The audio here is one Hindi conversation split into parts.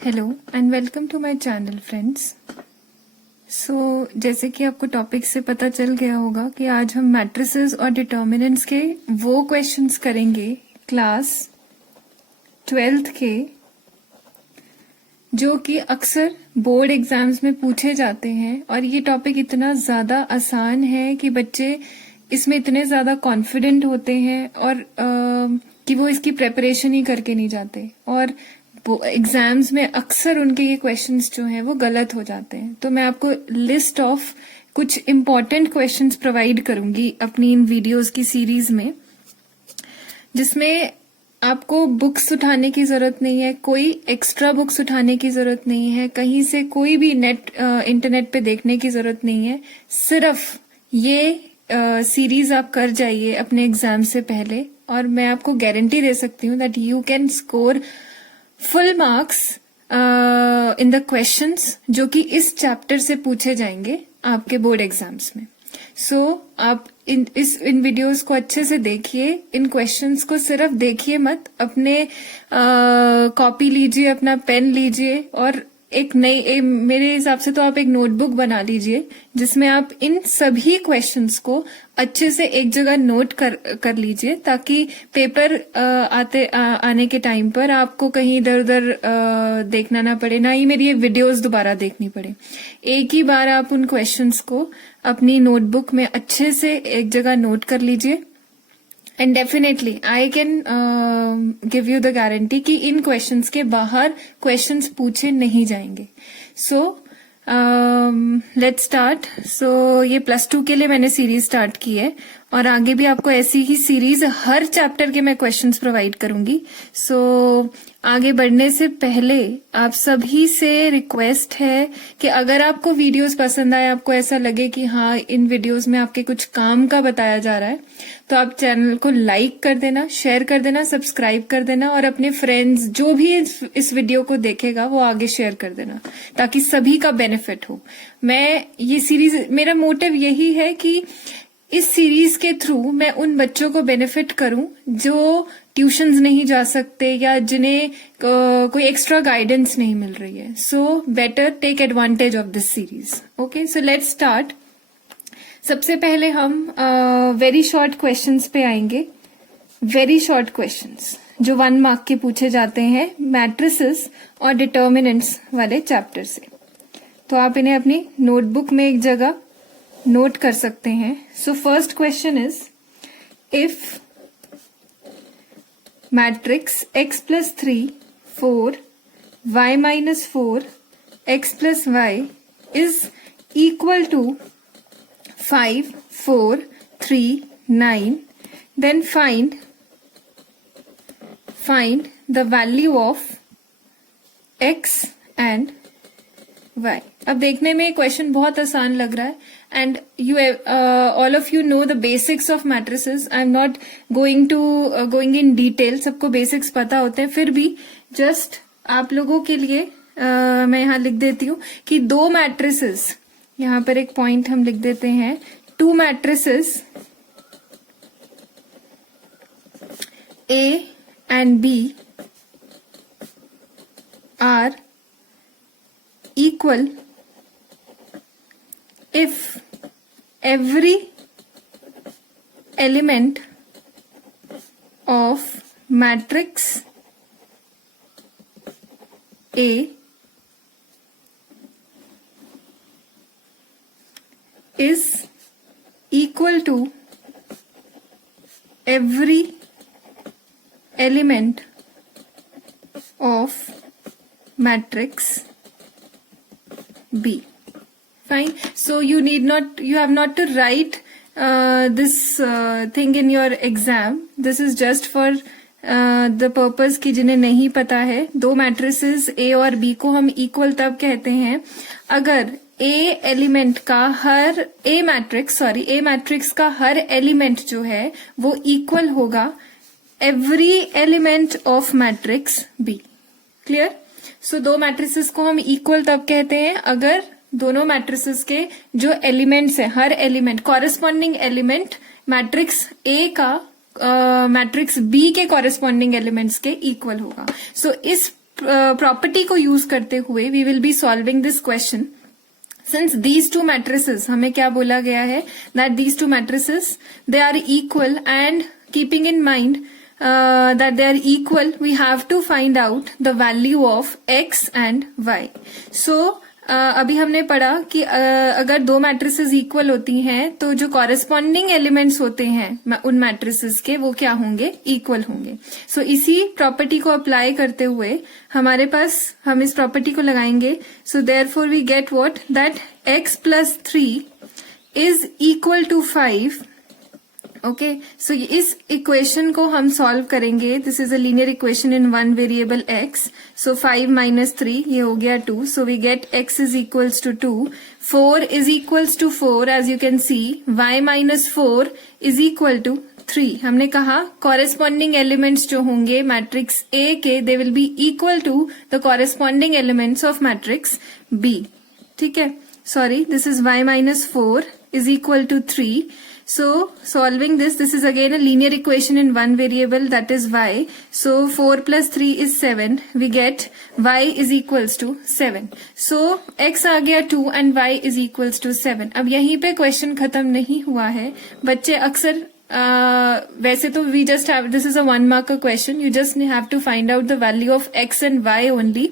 Hello and welcome to my channel friends. जैसे कि आपको टॉपिक से पता चल गया होगा कि आज हम मैट्रिसेस और डिटर्मिनेंट्स के वो क्वेश्चंस करेंगे क्लास 12th के जो कि अक्सर बोर्ड एग्जाम्स में पूछे जाते हैं। और ये टॉपिक इतना ज्यादा आसान है कि बच्चे इसमें इतने ज्यादा कॉन्फिडेंट होते हैं और कि वो इसकी प्रेपरेशन ही करके नहीं जाते, और एग्जाम्स में अक्सर उनके ये क्वेश्चंस जो हैं वो गलत हो जाते हैं। तो मैं आपको लिस्ट ऑफ कुछ इम्पोर्टेंट क्वेश्चंस प्रोवाइड करूंगी अपनी इन वीडियोस की सीरीज में, जिसमें आपको बुक्स उठाने की जरूरत नहीं है, कोई एक्स्ट्रा बुक्स उठाने की जरूरत नहीं है, कहीं से कोई भी इंटरनेट पे देखने की जरूरत नहीं है। सिर्फ ये सीरीज आप कर जाइए अपने एग्जाम से पहले, और मैं आपको गारंटी दे सकती हूँ that you can score full marks in the questions जो कि इस चैप्टर से पूछे जाएंगे आपके बोर्ड एग्जाम्स में। आप इन वीडियोस को अच्छे से देखिए, इन क्वेश्चंस को सिर्फ देखिए मत, अपने कॉपी लीजिए, अपना पेन लीजिए और मेरे हिसाब से तो आप एक नोटबुक बना लीजिए जिसमें आप इन सभी क्वेश्चंस को अच्छे से एक जगह नोट कर लीजिए, ताकि पेपर आने के टाइम पर आपको कहीं इधर उधर देखना ना पड़े, ना ही मेरी ये वीडियोस दोबारा देखनी पड़े। एक ही बार आप उन क्वेश्चंस को अपनी नोटबुक में अच्छे से एक जगह नोट कर लीजिए। And definitely I can give you the guarantee कि इन क्वेश्चंस के बाहर क्वेश्चंस पूछे नहीं जाएंगे। Let's start. ये +2 के लिए मैंने सीरीज स्टार्ट की है, और आगे भी आपको ऐसी ही सीरीज हर चैप्टर के मैं क्वेश्चंस प्रोवाइड करूंगी। आगे बढ़ने से पहले आप सभी से रिक्वेस्ट है कि अगर आपको वीडियोस पसंद आए, आपको ऐसा लगे कि हाँ इन वीडियोस में आपके कुछ काम का बताया जा रहा है, तो आप चैनल को लाइक कर देना, शेयर कर देना, सब्सक्राइब कर देना, और अपने फ्रेंड्स जो भी इस वीडियो को देखेगा वो आगे शेयर कर देना, ताकि सभी का बेनिफिट हो। मेरा मोटिव यही है कि इस सीरीज के थ्रू मैं उन बच्चों को बेनिफिट करूं जो ट्यूशंस नहीं जा सकते या जिन्हें कोई एक्स्ट्रा गाइडेंस नहीं मिल रही है। Better take advantage of this series. Okay, so let's start. सबसे पहले हम वेरी शॉर्ट क्वेश्चंस पे आएंगे। वेरी शॉर्ट क्वेश्चंस जो 1 मार्क के पूछे जाते हैं मैट्रिसेस और डिटर्मिनेंट्स वाले चैप्टर से। तो आप इन्हें अपनी नोटबुक में एक जगह नोट कर सकते हैं। First question is, if matrix x + 3 4 y - 4 x + y is equal to 5 4 3 9, then find the value of x and y। अब देखने में क्वेश्चन बहुत आसान लग रहा है, and all of you know the basics of matrices. I'm not going in detail, सबको बेसिक्स पता होते हैं, फिर भी जस्ट आप लोगों के लिए मैं यहाँ लिख देती हूँ कि 2 मैट्रिसेस, यहाँ पर एक पॉइंट हम लिख देते हैं, 2 matrices A and B are equal if every element of matrix A is equal to every element of matrix B. Fine. So you have not to write this thing in your exam. This is just for the purpose कि जिन्हें नहीं पता है, 2 मैट्रिसेस A और B को हम इक्वल तब कहते हैं अगर A मैट्रिक्स का हर एलिमेंट जो है वो इक्वल होगा every element of matrix B। Clear? 2 matrices को हम इक्वल तब कहते हैं अगर दोनों मैट्रिसेस के जो एलिमेंट्स है, हर element corresponding element matrix A का मैट्रिक्स बी के कॉरेस्पॉन्डिंग एलिमेंट्स के इक्वल होगा। इस प्रॉपर्टी को यूज करते हुए we will be solving this question. Since these two matrices, हमें क्या बोला गया है, that these two matrices they are equal, and keeping in mind that they are equal, we have to find out the value of x and y. So अभी हमने पढ़ा कि अगर दो मैट्रिसेस इक्वल होती हैं तो जो कॉरेस्पॉन्डिंग एलिमेंट्स होते हैं उन मैट्रिसेस के वो क्या होंगे, इक्वल होंगे. सो इसी प्रॉपर्टी को अप्लाई करते हुए हमारे पास हम इस प्रॉपर्टी को लगाएंगे. So therefore we get what, that x plus 3 is equal to 5. Okay, so इस इक्वेशन को हम सॉल्व करेंगे. This is a linear equation in one variable x. So 5 minus 3 ये हो गया 2. So we get x is equals to 2. 4 is equals to 4 as you can see. y minus 4 is equal to 3. हमने कहा कॉरेस्पॉन्डिंग एलिमेंट्स जो होंगे मैट्रिक्स A के, they will be equal to the corresponding elements of matrix B. ठीक है, sorry, this is y minus 4 is equal to 3. So solving this is again a linear equation in one variable, that is y. So 4 plus 3 is 7. We get y is equals to 7. So x आ गया 2 and y is equals to 7. अब यहीं पे क्वेश्चन खत्म नहीं हुआ है. बच्चे अक्सर वैसे तो we just have, this is a 1 marker question, you just have to find out the value of x and y only.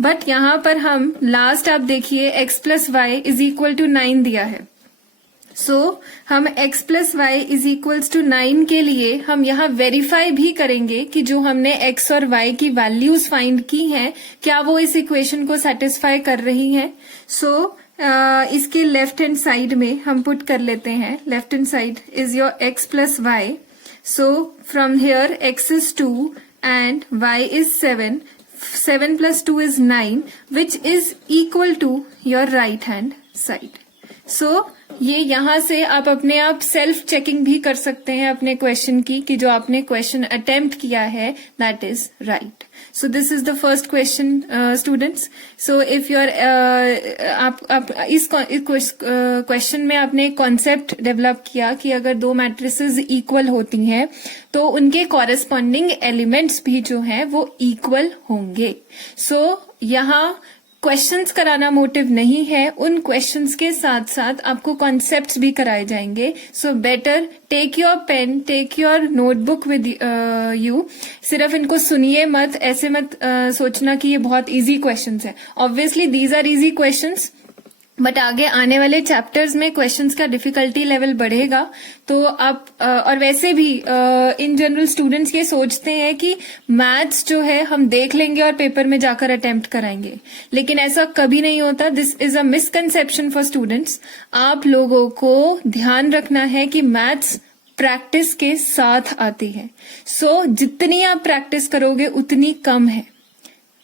But यहाँ पर हम लास्ट आप देखिए x plus y is equal to 9 दिया है. सो हम x plus y is equals to 9 के लिए हम यहाँ वेरीफाई भी करेंगे कि जो हमने x और y की वैल्यूज फाइंड की हैं क्या वो इस इक्वेशन को सेटिस्फाई कर रही हैं. सो इसके लेफ्ट हैंड साइड में हम पुट कर लेते हैं, left hand side is your x plus y. So from here x is 2 and y is 7. 7 plus 2 is 9, which is equal to your right hand side. So ये यहाँ से आप अपने आप सेल्फ चेकिंग भी कर सकते हैं अपने क्वेश्चन की कि जो आपने क्वेश्चन अटेम्प्ट किया है that is right. So this is the first question students. So if you are आप इस क्वेश्चन में आपने एक कॉन्सेप्ट डेवलप किया कि अगर दो मैट्रिसेस इक्वल होती हैं तो उनके कॉरेस्पॉन्डिंग एलिमेंट्स भी जो हैं वो इक्वल होंगे. सो यहाँ क्वेश्चंस कराना मोटिव नहीं है, उन क्वेश्चंस के साथ साथ आपको कॉन्सेप्ट्स भी कराए जाएंगे. So better take your pen, take your notebook with you. सिर्फ इनको सुनिए मत, ऐसे मत सोचना कि ये बहुत इजी क्वेश्चंस है. Obviously these are easy questions, but आगे आने वाले चैप्टर्स में क्वेश्चंस का डिफिकल्टी लेवल बढ़ेगा. तो आप और वैसे भी इन जनरल स्टूडेंट्स ये सोचते हैं कि मैथ्स जो है हम देख लेंगे और पेपर में जाकर अटेम्प्ट कराएंगे, लेकिन ऐसा कभी नहीं होता. This is a misconception for students. आप लोगों को ध्यान रखना है कि मैथ्स प्रैक्टिस के साथ आती है. सो जितनी आप प्रैक्टिस करोगे उतनी कम है.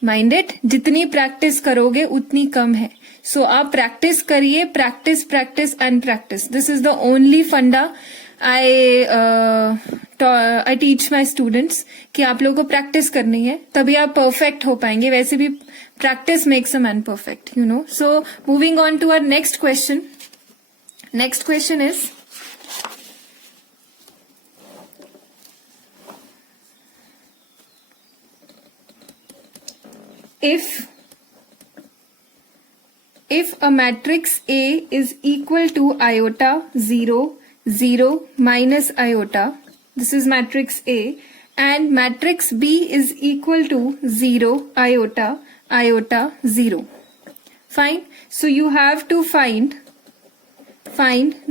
माइंडेड, जितनी प्रैक्टिस करोगे उतनी कम है. सो आप प्रैक्टिस करिए, practice practice and practice. This is the only फंडा आई टीच माई स्टूडेंट्स कि आप लोगों को प्रैक्टिस करनी है तभी आप परफेक्ट हो पाएंगे. वैसे भी practice makes a man perfect, you know. So moving on to our next question. Next question is if a matrix A is equal to iota 0 0 minus iota, this is matrix A, and matrix B is equal to 0 iota iota 0. Fine. So you have to find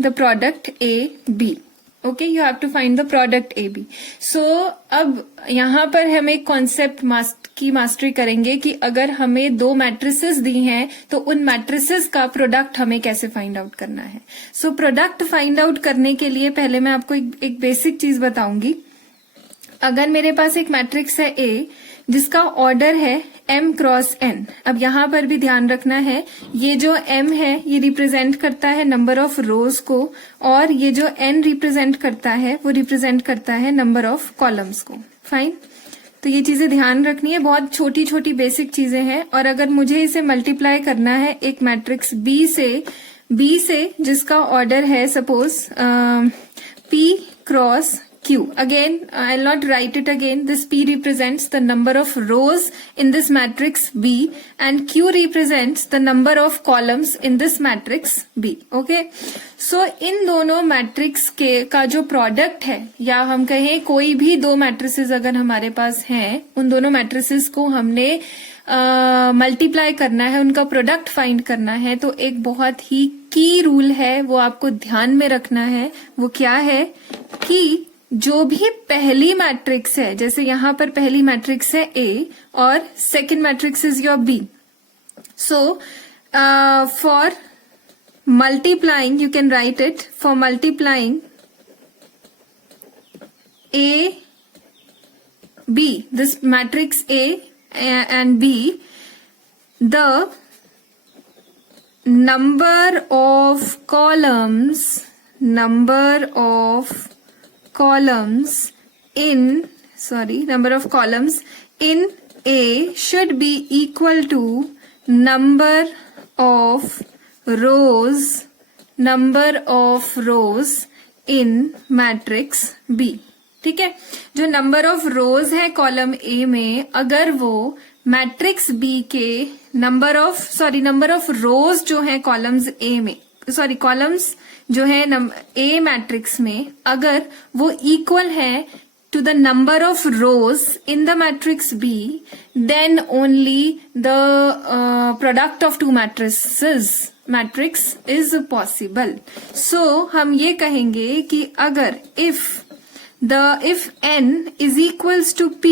the product A B. Okay, you have to find the product A B. So अब यहाँ पर हम एक कॉन्सेप्ट की मास्टरी करेंगे कि अगर हमें दो मैट्रिसेस दी हैं तो उन मैट्रिसेस का प्रोडक्ट हमें कैसे फाइंड आउट करना है. सो प्रोडक्ट फाइंड आउट करने के लिए पहले मैं आपको एक बेसिक चीज बताऊंगी. अगर मेरे पास एक मैट्रिक्स है ए जिसका ऑर्डर है m क्रॉस n. अब यहाँ पर भी ध्यान रखना है, ये जो m है ये रिप्रेजेंट करता है नंबर ऑफ रोज को, और ये जो n रिप्रेजेंट करता है वो रिप्रेजेंट करता है नंबर ऑफ कॉलम्स को. फाइन. तो ये चीजें ध्यान रखनी है, बहुत छोटी छोटी बेसिक चीजें हैं. और अगर मुझे इसे मल्टीप्लाई करना है एक मैट्रिक्स B से जिसका ऑर्डर है suppose p cross Q. Again, I'll not write it again. This P represents the number of rows in this matrix B and Q represents the number of columns in this matrix B. Okay. So इन दोनों मैट्रिक्स के का जो प्रोडक्ट है, या हम कहें कोई भी दो मैट्रिसेस अगर हमारे पास हैं, उन दोनों मैट्रिसेस को हमने मल्टीप्लाई करना है, उनका प्रोडक्ट फाइंड करना है, तो एक बहुत ही की रूल है, वो आपको ध्यान में रखना है. वो क्या है कि जो भी पहली मैट्रिक्स है, जैसे यहां पर पहली मैट्रिक्स है A और second matrix is your B. So for multiplying you can right it, for multiplying A B, this matrix A and B, the number of columns in A should be equal to number of rows in matrix B. ठीक है. जो नंबर ऑफ रोज है कॉलम ए में, अगर वो मैट्रिक्स बी के नंबर ऑफ रोज जो है कॉलम्स ए में, कॉलम्स जो है ए मैट्रिक्स में, अगर वो इक्वल है to the number of rows in the matrix B, then only the product of two matrix is possible. So हम ये कहेंगे कि अगर if n is equals to p,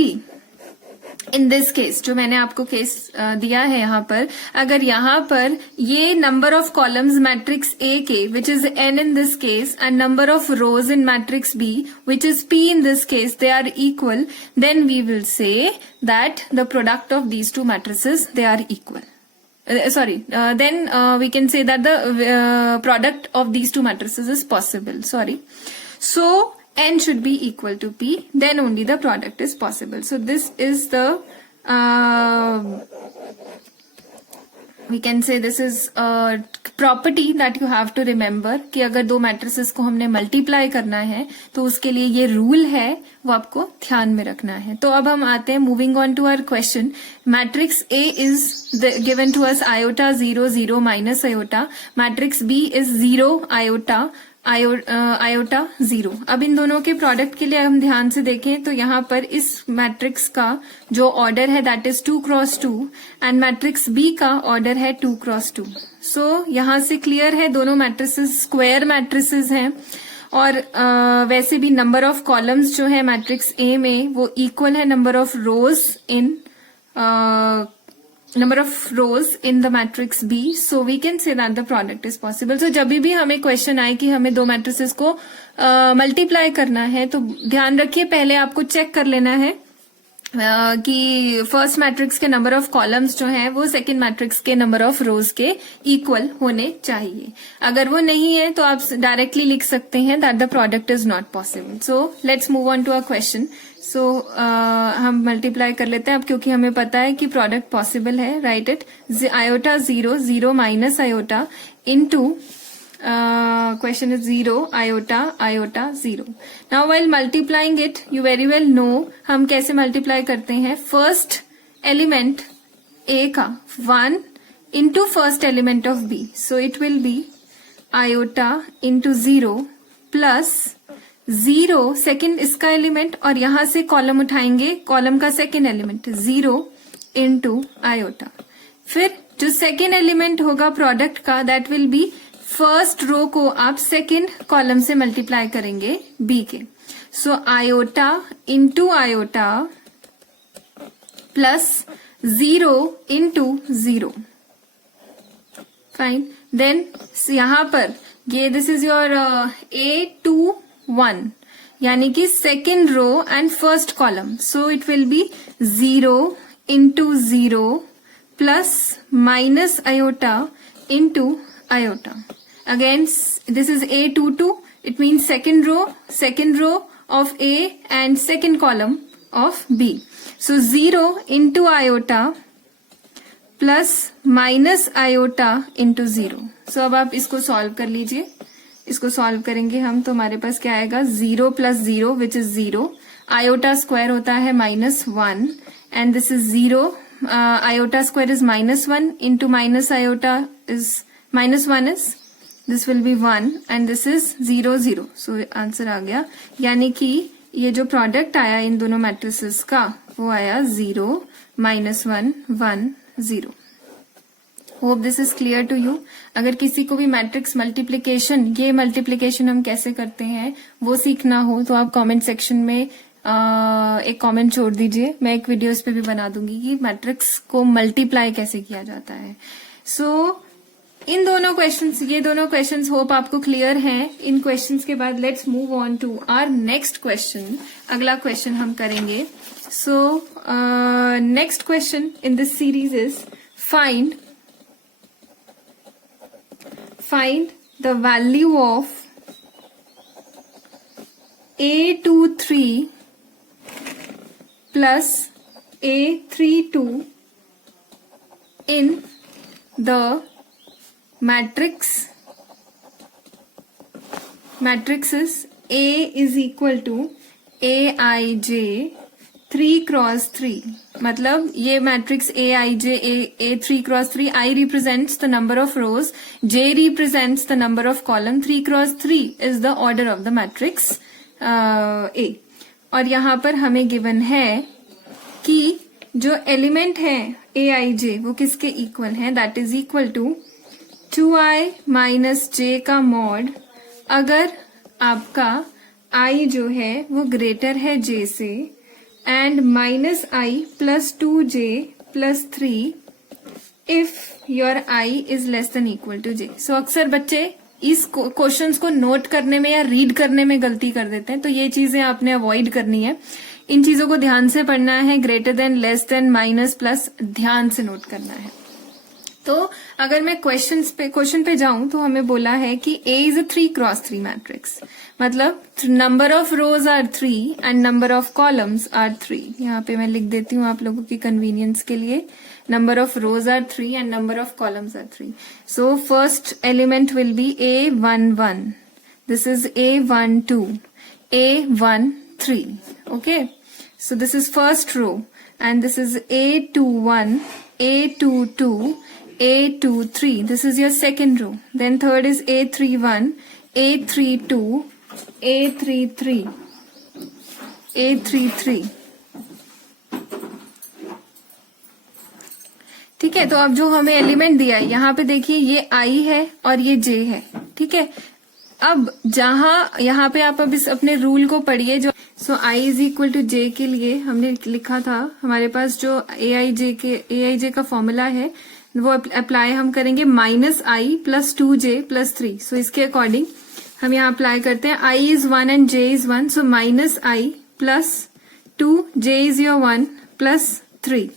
in this case जो मैंने आपको केस दिया है यहाँ पर, अगर यहाँ पर ये number of columns matrix A के which is n in this case and number of rows in matrix B which is p in this case, they are equal, then we will say that the product of these two matrices they are equal. Then we can say that the product of these two matrices is possible. So n should be equal to p, then only the product is possible. So this is the we can say this is a property that you have to remember कि अगर दो मैट्रिसेस को हमने मल्टीप्लाई करना है तो उसके लिए ये रूल है, वो आपको ध्यान में रखना है. तो अब हम आते हैं moving on to our question. Matrix A is given to us iota 0 0 minus iota, matrix B is 0 आयोटा 0. अब इन दोनों के प्रोडक्ट के लिए हम ध्यान से देखें तो यहाँ पर इस मैट्रिक्स का जो ऑर्डर है that is 2 cross 2 and matrix B का ऑर्डर है 2 क्रॉस 2. सो यहाँ से क्लियर है दोनों मैट्रिसेस स्क्वायर मैट्रिसेस हैं, और वैसे भी नंबर ऑफ कॉलम्स जो है मैट्रिक्स ए में वो इक्वल है number of rose in the matrix B, so we can say that the product is possible. So जब भी हमें क्वेश्चन आए कि हमें दो मैट्रिसेस को मल्टीप्लाई करना है, तो ध्यान रखिए पहले आपको चेक कर लेना है कि फर्स्ट मैट्रिक्स के नंबर ऑफ कॉलम्स जो है वो सेकंड मैट्रिक्स के नंबर ऑफ रोज के इक्वल होने चाहिए. अगर वो नहीं है तो आप डायरेक्टली लिख सकते हैं that the product is not possible. So let's move on to a question. So हम मल्टीप्लाई कर लेते हैं अब, क्योंकि हमें पता है कि प्रोडक्ट पॉसिबल है. Right it, iota 0 0 minus iota into question is 0 iota 0. Now while multiplying it, you very well know हम कैसे मल्टीप्लाई करते हैं. फर्स्ट एलिमेंट A का 1 into first element of B, so it will be iota into 0 plus 0 second इसका एलिमेंट, और यहां से कॉलम उठाएंगे, कॉलम का सेकेंड एलिमेंट 0 into iota. फिर जो सेकेंड एलिमेंट होगा प्रोडक्ट का that will be first row को आप सेकेंड कॉलम से मल्टीप्लाई करेंगे बी के. So iota into iota plus 0 into 0. Fine. Then यहां पर ये दिस इज योर A21, यानी कि second row and first column. So it will be 0 into 0 plus minus iota into iota. Again, this is A22. It means second row of A and second column of B. So 0 into iota plus minus iota into 0. So अब आप इसको सॉल्व कर लीजिए. इसको सॉल्व करेंगे हम तो हमारे पास क्या आएगा, 0 plus 0 which is 0, iota square होता है -1 and this is 0, iota square is -1 into minus iota is -1 is this will be 1 and this is 0 0, so answer आ गया। यानी कि ये जो प्रोडक्ट आया इन दोनों मैट्रिसेस का वो आया 0 -1 1 0। Hope this is clear to you. अगर किसी को भी मैट्रिक्स मल्टीप्लिकेशन, ये मल्टीप्लिकेशन हम कैसे करते हैं वो सीखना हो तो आप कमेंट सेक्शन में एक कमेंट छोड़ दीजिए, मैं एक वीडियो इस पे भी बना दूंगी कि मैट्रिक्स को मल्टीप्लाई कैसे किया जाता है। सो इन दोनों क्वेश्चंस, ये दोनों क्वेश्चंस होप आपको क्लियर हैं। इन क्वेश्चंस के बाद let's move on to our next question. अगला क्वेश्चन हम करेंगे। So next question in this series is find the value of A23 plus A32 in the matrices A is equal to Aij 3 cross 3। मतलब ये matrix Aij A3 cross 3, I represents the number of rows, J represents the number of column, 3 cross 3 is the order of the matrix A। और यहाँ पर हमें गिवन है कि जो एलिमेंट है Aij वो किसके इक्वल है, that is equal to 2i minus j का मॉड अगर आपका i जो है वो ग्रेटर है j से, and minus I plus 2j plus 3 if your I is less than equal to j। So अक्सर बच्चे इस क्वेश्चंस को नोट करने में या रीड करने में गलती कर देते हैं, तो ये चीजें आपने अवॉइड करनी है। इन चीजों को ध्यान से पढ़ना है, greater than, less than, minus, plus ध्यान से नोट करना है। तो अगर मैं क्वेश्चन पे जाऊं तो हमें बोला है कि A is a 3 cross 3 matrix, मतलब number of rows are 3 and number of columns are 3। यहाँ पे मैं लिख देती हूँ आप लोगों की कन्वीनियंस के लिए, number of rows are 3 and number of columns are 3। So first element will be A11, this is A12, A13, okay. So this is first row and this is A21, A22, A23, this is your second row. Then third is A31, A32, A33, A33। ठीक है, तो अब जो हमें एलिमेंट दिया है यहाँ पे देखिए ये I है और ये J है, ठीक है। अब यहाँ पे आप अब इस अपने रूल को पढ़िए, जो I is equal to J के लिए हमने लिखा था, हमारे पास जो Aij का फॉर्मूला है वो अप्लाई हम करेंगे -i प्लस 2j प्लस 3। सो इसके अकॉर्डिंग हम यहाँ अप्लाई करते हैं, I is 1 and J is 1, so -i plus 2, J is your 1 plus 3।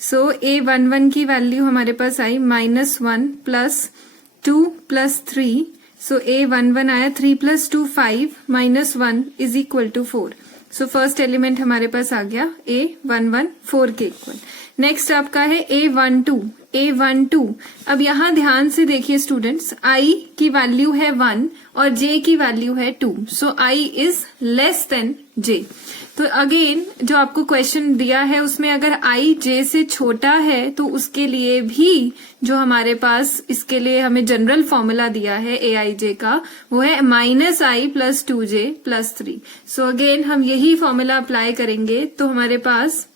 So A11 की वैल्यू हमारे पास आई -1 प्लस 2 प्लस 3। सो A11 आया 3 plus 2 5 -1 is equal to 4। So first element हमारे पास आ गया A11 4 के इक्वल। नेक्स्ट आपका है A12। अब यहाँ ध्यान से देखिए स्टूडेंट्स, I की वैल्यू है 1 और J की वैल्यू है 2, सो I is less than J। तो अगेन जो आपको क्वेश्चन दिया है उसमें अगर I J से छोटा है तो उसके लिए भी जो हमारे पास इसके लिए हमें जनरल फॉर्मूला दिया है Aij का वो है -i plus 2j plus 3। So again हम यही फॉर्मूला अप्लाई करेंगे, तो हमारे पास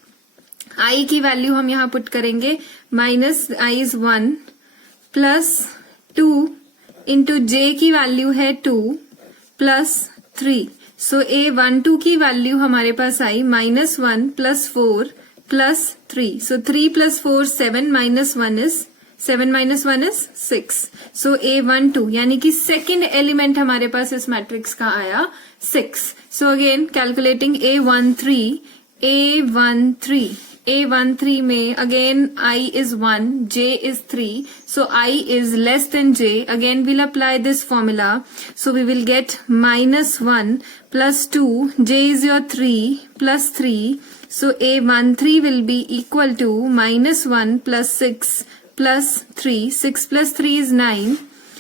I की वैल्यू हम यहाँ पुट करेंगे -i is 1 plus 2 into J की वैल्यू है 2 प्लस 3। सो A12 की वैल्यू हमारे पास आई -1 plus 4 plus 3। So 3 plus 4 7 -1 is 7 -1 is 6। So A12 यानी कि सेकेंड एलिमेंट हमारे पास इस मैट्रिक्स का आया 6। सो अगेन कैलकुलेटिंग A13 में again I is 1, J is 3, so I is less than J. Again we'll apply this formula. So we will get -1 plus 2, J is your 3 plus 3. So A13 will be equal to -1 plus 6 plus 3. 6 plus 3 is 9.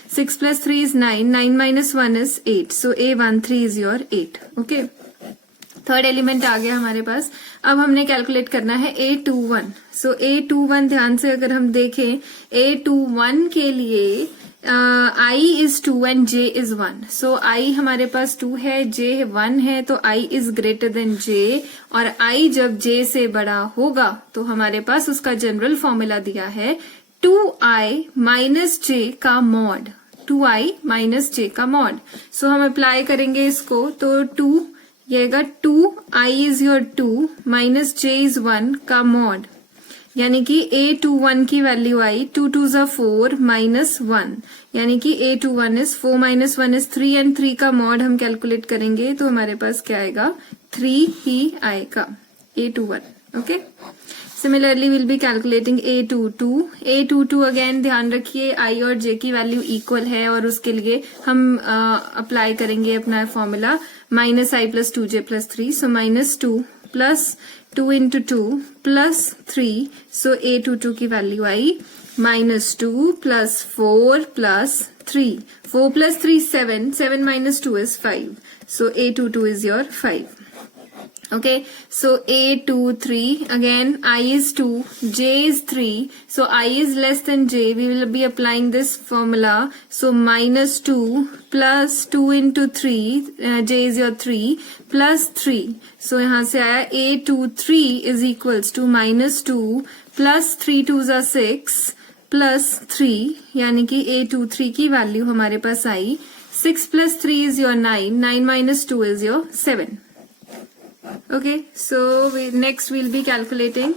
6 plus 3 is 9. 9 minus 1 is 8. So A13 is your 8. Okay. Third element आ गया हमारे पास. अब हमने कैलकुलेट करना है A21. सो A21 ध्यान से अगर हम देखें, A21 के लिए I is 2 and J is 1. So I हमारे पास 2 है, J 1 है, तो I is greater than J. और I जब J से बड़ा होगा तो हमारे पास उसका जनरल फॉर्मूला दिया है 2I माइनस J का मॉड. 2I माइनस J का मॉड. सो हम अप्लाई करेंगे इसको, तो 2 ये आएगा 2I is your 2 minus J is 1 का मॉड, यानी कि A21 की वैल्यू आई 2 2 जा 4 माइनस 1, यानी कि A21 is 4 minus 1 is 3 and 3 का मॉड हम कैलकुलेट करेंगे तो हमारे पास क्या आएगा 3 ही आएगा A21. Okay. Similarly will be calculating A22. A22 again ध्यान रखिए I और J की वैल्यू इक्वल है और उसके लिए हम अप्लाई करेंगे अपना formula minus I plus 2J plus 3. So minus 2 plus 2 into 2 plus 3. So A22 की value I minus 2 plus 4 plus 3. 4 plus 3 7. 7 minus 2 is 5. So A22 is your 5. Okay, so A23 again I is 2, J is 3, so I is less than J. We will be applying this formula. So minus 2 plus 2 into 3, J is your 3 plus 3. So यहाँ से आया A23 is equals to minus 2 plus 3 2s are 6 plus 3, यानी कि A23 की वैल्यू हमारे पास आई 6 plus 3 is your 9, 9 minus 2 is your 7. Okay, so next we'll be calculating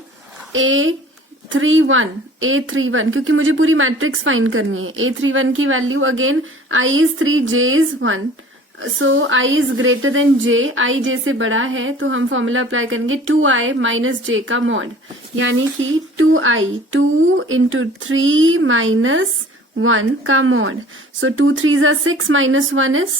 A31. क्योंकि मुझे पूरी मैट्रिक्स फाइंड करनी है. A31 की value again I is 3, J is 1. So I is greater than J. I J से बड़ा है तो हम फॉर्मूला अप्लाई करेंगे 2I माइनस J का मॉड, यानी कि 2I 2 into 3 माइनस 1 का mod. So 2 3s are 6 minus 1 is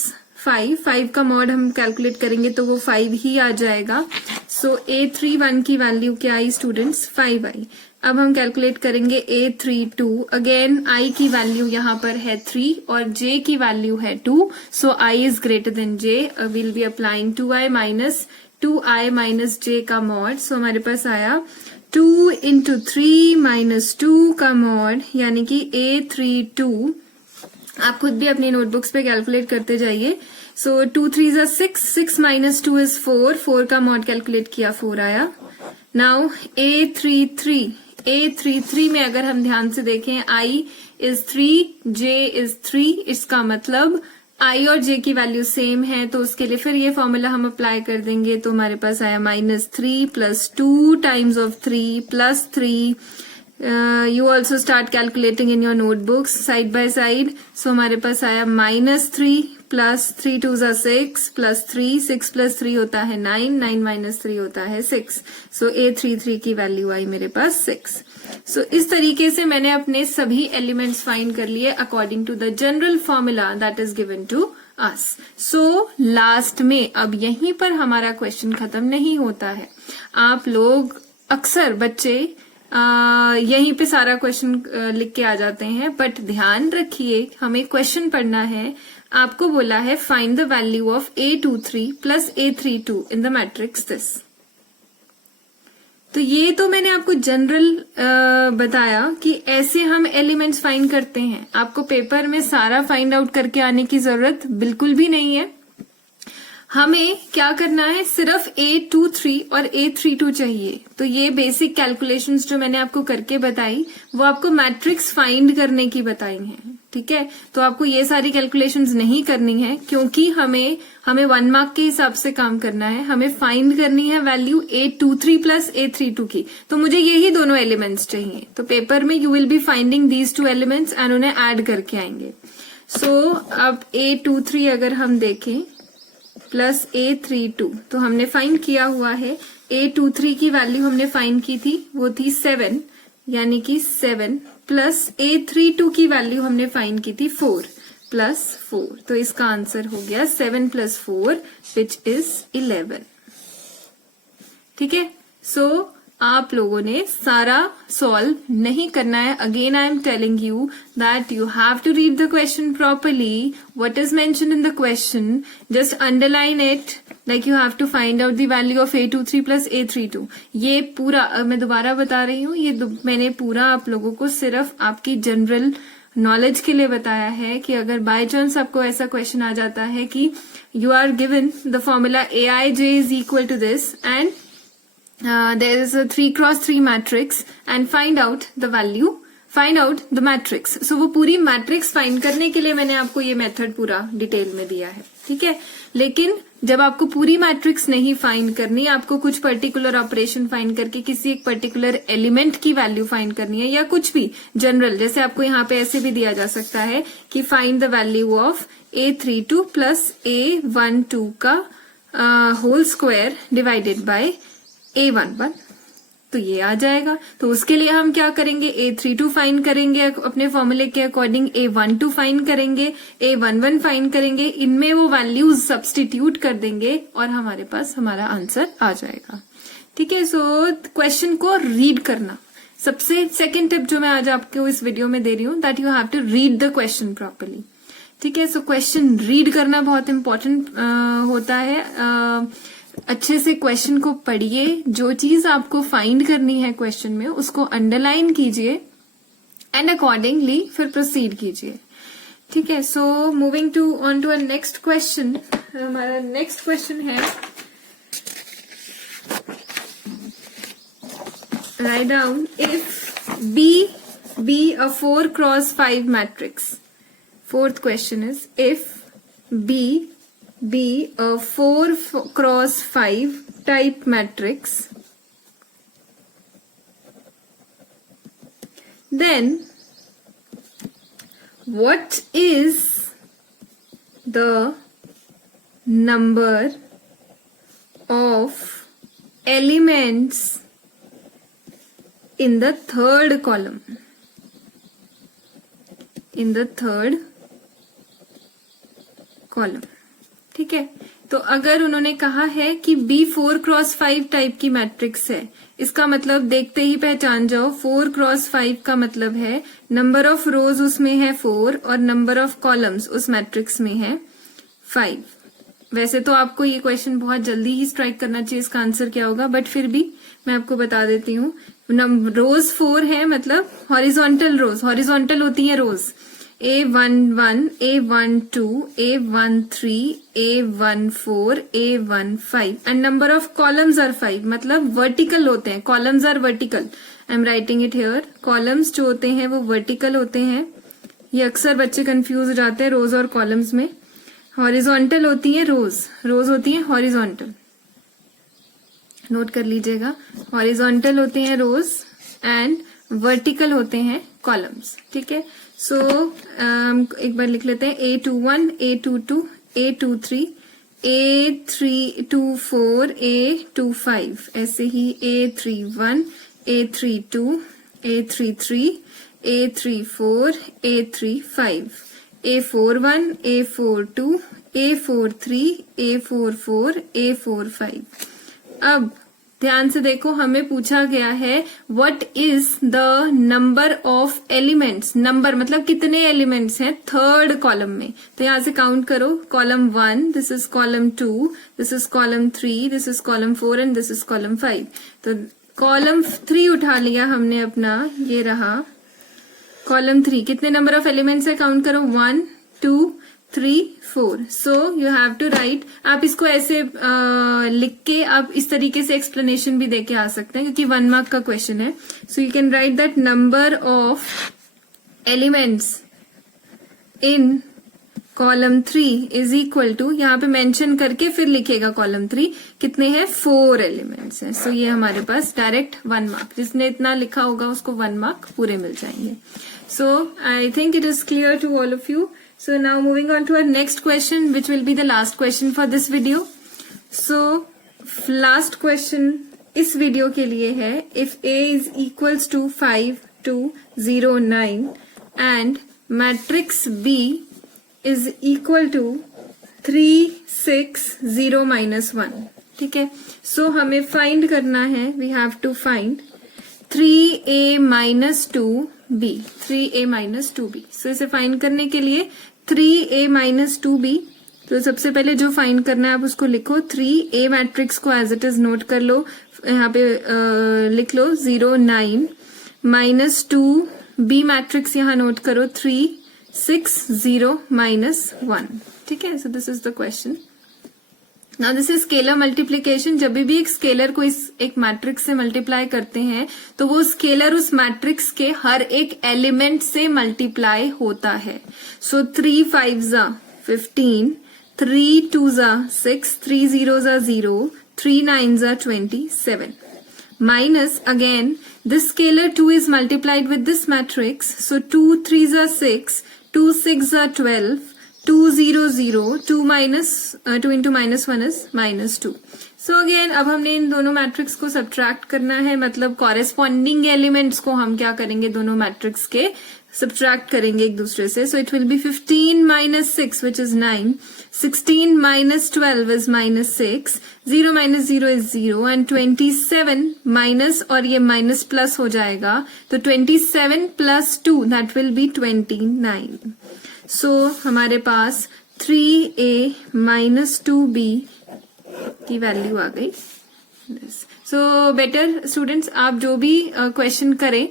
5. 5 का मॉड हम कैलकुलेट करेंगे तो वो 5 ही आ जाएगा. सो A31 की वैल्यू क्या आई स्टूडेंट्स 5 आई. अब हम कैलकुलेट करेंगे A32. अगेन I की वैल्यू यहाँ पर है 3 और J की वैल्यू है 2. सो I is greater than J. Will be applying 2I minus J का मॉड. सो हमारे पास आया 2 इंटू 3 माइनस 2 का मॉड, यानी कि A32. आप खुद भी अपनी नोटबुक्स पे कैलकुलेट करते जाइए. सो 2 3s are 6, 6 माइनस 2 is 4, 4 का मॉड कैलकुलेट किया 4 आया. नाउ A33 में अगर हम ध्यान से देखें I is 3, J is 3. इसका मतलब I और J की वैल्यू सेम है तो उसके लिए फिर ये फॉर्मूला हम अप्लाई कर देंगे तो हमारे पास आया minus 3 plus 2 times of 3 plus 3. You also start calculating in your notebooks side by side. So हमारे पास आया minus 3 plus 3 2s are 6 plus 3. 6 plus 3 होता है 9, 9 माइनस 3 होता है 6. सो A33 की वैल्यू आई मेरे पास 6. सो इस तरीके से मैंने अपने सभी एलिमेंट्स फाइंड कर लिए according to the general formula that is given to us. So last में अब यहीं पर हमारा क्वेश्चन खत्म नहीं होता है. आप लोग अक्सर बच्चे यहीं पे सारा क्वेश्चन लिख के आ जाते हैं, बट ध्यान रखिए हमें क्वेश्चन पढ़ना है. आपको बोला है find the value of A23 plus A32 in the matrix this. तो ये तो मैंने आपको जनरल बताया कि ऐसे हम एलिमेंट्स फाइंड करते हैं. आपको पेपर में सारा फाइंड आउट करके आने की जरूरत बिल्कुल भी नहीं है. हमें क्या करना है, सिर्फ A23 और A32 चाहिए. तो ये बेसिक कैलकुलेशंस जो मैंने आपको करके बताई वो आपको मैट्रिक्स फाइंड करने की बताई हैं. ठीक है, तो आपको ये सारी कैलकुलेशंस नहीं करनी है क्योंकि हमें 1 मार्क के हिसाब से काम करना है. हमें फाइंड करनी है वैल्यू A23 प्लस A32 की. तो मुझे यही दोनों एलिमेंट्स चाहिए. तो पेपर में you will be finding these 2 elements and उन्हें ऐड करके आएंगे. सो अब A23 अगर हम देखें प्लस A32 तो हमने फाइंड किया हुआ है. A23 की वैल्यू हमने फाइंड की थी, वो थी 7, यानी कि 7 प्लस A32 की वैल्यू हमने फाइंड की थी 4 प्लस 4. तो इसका आंसर हो गया 7 प्लस 4 विच इज 11. ठीक है. सो आप लोगों ने सारा सॉल्व नहीं करना है. Again I am telling you that you have to read the question properly. What is mentioned in the question, just underline it. Like you have to find out the value of A23 plus A32. ये पूरा मैं दोबारा बता रही हूँ, ये मैंने पूरा आप लोगों को सिर्फ आपकी जनरल नॉलेज के लिए बताया है कि अगर बाय चांस आपको ऐसा क्वेश्चन आ जाता है कि you are given the formula AIJ is equal to this and there is a 3x3 matrix and find out the value, find out the matrix. So वो पूरी मैट्रिक्स फाइंड करने के लिए मैंने आपको ये मेथड पूरा डिटेल में दिया है, ठीक है. लेकिन जब आपको पूरी मैट्रिक्स नहीं फाइंड करनी, आपको कुछ पर्टिकुलर ऑपरेशन फाइंड करके किसी एक पर्टिकुलर एलिमेंट की वैल्यू फाइंड करनी है या कुछ भी जनरल, जैसे आपको यहाँ पे ऐसे भी दिया जा सकता है कि find the value of A32 plus A12 का whole square divided by A11, तो ये आ जाएगा. तो उसके लिए हम क्या करेंगे, A32 फाइंड करेंगे अपने फॉर्मूले के अकॉर्डिंग, A12 फाइंड करेंगे, A11 फाइंड करेंगे, इनमें वो वैल्यूज सब्सटीट्यूट कर देंगे और हमारे पास हमारा आंसर आ जाएगा, ठीक है. सो क्वेश्चन को रीड करना सबसे सेकेंड टिप जो मैं आज आपको इस वीडियो में दे रही हूँ, that you have to read the question properly, ठीक है. सो क्वेश्चन रीड करना बहुत इंपॉर्टेंट होता है. अच्छे से क्वेश्चन को पढ़िए, जो चीज आपको फाइंड करनी है क्वेश्चन में उसको अंडरलाइन कीजिए एंड अकॉर्डिंगली फिर प्रोसीड कीजिए, ठीक है. So moving to on to a next question. हमारा नेक्स्ट क्वेश्चन है, right down if B be a 4x5 matrix. Fourth question is if B be a 4x5 type matrix, then what is the number of elements in the third column? In the third column, ठीक है. तो अगर उन्होंने कहा है कि B 4x5 टाइप की मैट्रिक्स है, इसका मतलब देखते ही पहचान जाओ, 4x5 का मतलब है नंबर ऑफ रोज उसमें है 4 और नंबर ऑफ कॉलम्स उस मैट्रिक्स में है 5. वैसे तो आपको ये क्वेश्चन बहुत जल्दी ही स्ट्राइक करना चाहिए इसका आंसर क्या होगा, बट फिर भी मैं आपको बता देती हूँ. रोज 4 है, मतलब हॉरिजॉन्टल रोज, हॉरिजॉन्टल होती है रोज, A11, A12, A13, A14, A15 and number of columns are 5. मतलब वर्टिकल होते हैं, columns are vertical. I am writing it here. columns जो होते हैं वो वर्टिकल होते हैं. ये अक्सर बच्चे कंफ्यूज हो जाते हैं रोज और कॉलम्स में. हॉरिजॉन्टल होती है रोज, रोज होती है हॉरिजॉन्टल, नोट कर लीजिएगा. हॉरिजॉन्टल होते हैं रोज एंड वर्टिकल होते हैं कॉलम्स, ठीक है. सो एक बार लिख लेते हैं. A21, A22, A23, A324, A25, ऐसे ही A31, A32, A33, A34, A35, A41, A42, A43, A44, A45. अब ध्यान से देखो, हमें पूछा गया है what is the number of elements. Number मतलब कितने एलिमेंट्स हैं थर्ड कॉलम में. तो यहां से काउंट करो. Column 1, this is column 2, this is column 3, this is column 4 and this is column 5. तो कॉलम 3 उठा लिया हमने अपना, ये रहा कॉलम 3. कितने नंबर ऑफ एलिमेंट्स है काउंट करो. 1, 2, 3, 4. So you have to write. आप इसको ऐसे लिख के आप इस तरीके से एक्सप्लेनेशन भी देके आ सकते हैं क्योंकि 1 मार्क का क्वेश्चन है. So you can write that number of elements in column 3 is equal to, यहाँ पे मेंशन करके फिर लिखेगा कॉलम 3 कितने हैं, 4 एलिमेंट्स हैं. सो ये हमारे पास डायरेक्ट 1 मार्क, जिसने इतना लिखा होगा उसको 1 मार्क पूरे मिल जाएंगे. So I think it is clear to all of you. So now moving on to our next question, which will be the last question for this video. So last question इस वीडियो के लिए है, if A is equals to 5, 2, 0, 9 and matrix B is equal to 3, 6, 0, -1. ठीक है। सो हमें फाइंड करना है, we have to find 3a minus 2b, 3a minus 2b। So इसे फाइंड करने के लिए 3a माइनस 2b, तो सबसे पहले जो फाइंड करना है आप उसको लिखो। 3a मैट्रिक्स को एज इट इज नोट कर लो, यहाँ पे लिख लो 0 9 माइनस 2b मैट्रिक्स यहाँ नोट करो 3 6 0 माइनस 1। ठीक है, सो this is the question. Now this is scalar multiplication. जब भी एक स्केलर को एक मैट्रिक्स से मल्टीप्लाई करते हैं तो वो स्केलर उस मैट्रिक्स के हर एक एलिमेंट से मल्टीप्लाई होता है। सो 3 5 जा 15, 3 2 जा 6, 3 0 जा 0, 3 9 जा 27. Minus again this scalar 2 is multiplied with this matrix. So 2 3 जा 6, 2 6 जा 12, 2 0 0, 2 into minus 1 is minus 2. So again अब हमने इन दोनों मैट्रिक्स को सब्ट्रैक्ट करना है, मतलब कॉरेस्पॉन्डिंग एलिमेंट्स को हम क्या करेंगे, दोनों मैट्रिक्स के सब्ट्रैक्ट करेंगे एक दूसरे से। सो it will B 15 minus 6 which is 9, 16 minus 12 is minus 6, 0 minus 0 is 0 and 27 minus और ये माइनस प्लस हो जाएगा, तो 27 प्लस 2 दैट विल बी 29। सो हमारे पास 3a माइनस 2b की वैल्यू आ गई। सो बेटर स्टूडेंट्स, आप जो भी क्वेश्चन करें,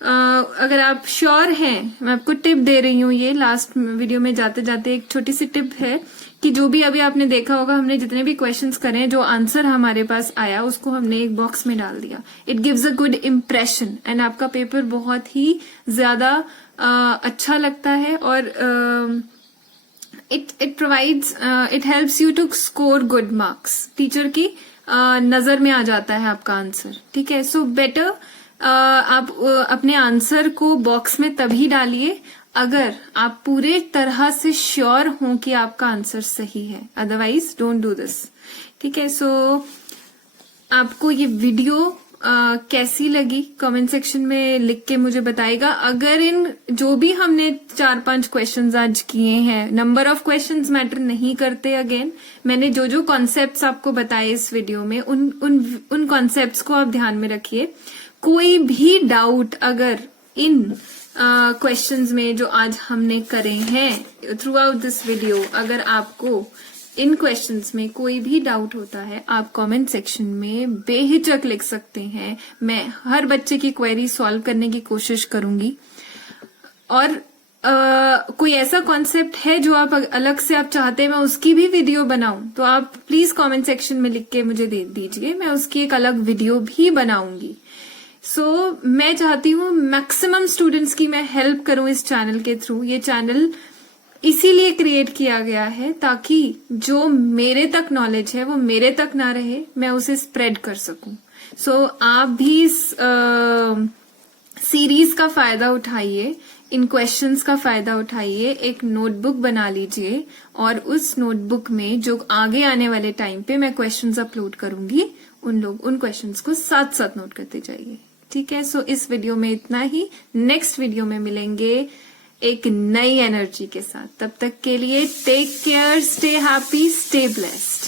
अगर आप श्योर हैं, मैं आपको टिप दे रही हूँ, ये लास्ट वीडियो में जाते जाते एक छोटी सी टिप है कि जो भी अभी आपने देखा होगा, हमने जितने भी क्वेश्चंस करे, जो आंसर हमारे पास आया उसको हमने एक बॉक्स में डाल दिया। It gives a good impression and आपका पेपर बहुत ही ज्यादा अच्छा लगता है और it provides, it helps you to score good marks. Teacher की नजर में आ जाता है आपका आंसर। ठीक है, सो बेटर आप अपने आंसर को बॉक्स में तभी डालिए अगर आप पूरे तरह से श्योर हों कि आपका आंसर सही है, अदरवाइज डोंट डू दिस। ठीक है, सो आपको ये वीडियो कैसी लगी कमेंट सेक्शन में लिख के मुझे बताइएगा। अगर इन जो भी हमने 4-5 क्वेश्चंस आज किए हैं, नंबर ऑफ क्वेश्चंस मैटर नहीं करते। अगेन मैंने जो जो कॉन्सेप्ट्स आपको बताए इस वीडियो में, उन कॉन्सेप्ट्स को आप ध्यान में रखिए। कोई भी डाउट अगर इन क्वेश्चंस में जो आज हमने करे हैं थ्रू आउट दिस वीडियो, अगर आपको इन क्वेश्चंस में कोई भी डाउट होता है, आप कमेंट सेक्शन में बेहिचक लिख सकते हैं। मैं हर बच्चे की क्वेरी सॉल्व करने की कोशिश करूंगी। और कोई ऐसा कॉन्सेप्ट है जो आप अलग से आप चाहते हैं मैं उसकी भी वीडियो बनाऊं, तो आप प्लीज कमेंट सेक्शन में लिख के मुझे दे दीजिए, मैं उसकी एक अलग वीडियो भी बनाऊंगी। सो मैं चाहती हूँ मैक्सिमम स्टूडेंट्स की मैं हेल्प करूं इस चैनल के थ्रू। ये चैनल इसीलिए क्रिएट किया गया है ताकि जो मेरे तक नॉलेज है वो मेरे तक ना रहे, मैं उसे स्प्रेड कर सकूं। सो आप भी इस सीरीज का फायदा उठाइए, इन क्वेश्चंस का फायदा उठाइए, एक नोटबुक बना लीजिए और उस नोटबुक में जो आगे आने वाले टाइम पे मैं क्वेश्चंस अपलोड करूंगी, उन क्वेश्चंस को साथ साथ नोट करते जाइए। ठीक है, सो इस वीडियो में इतना ही। नेक्स्ट वीडियो में मिलेंगे एक नई एनर्जी के साथ। तब तक के लिए take care, stay happy, stay blessed.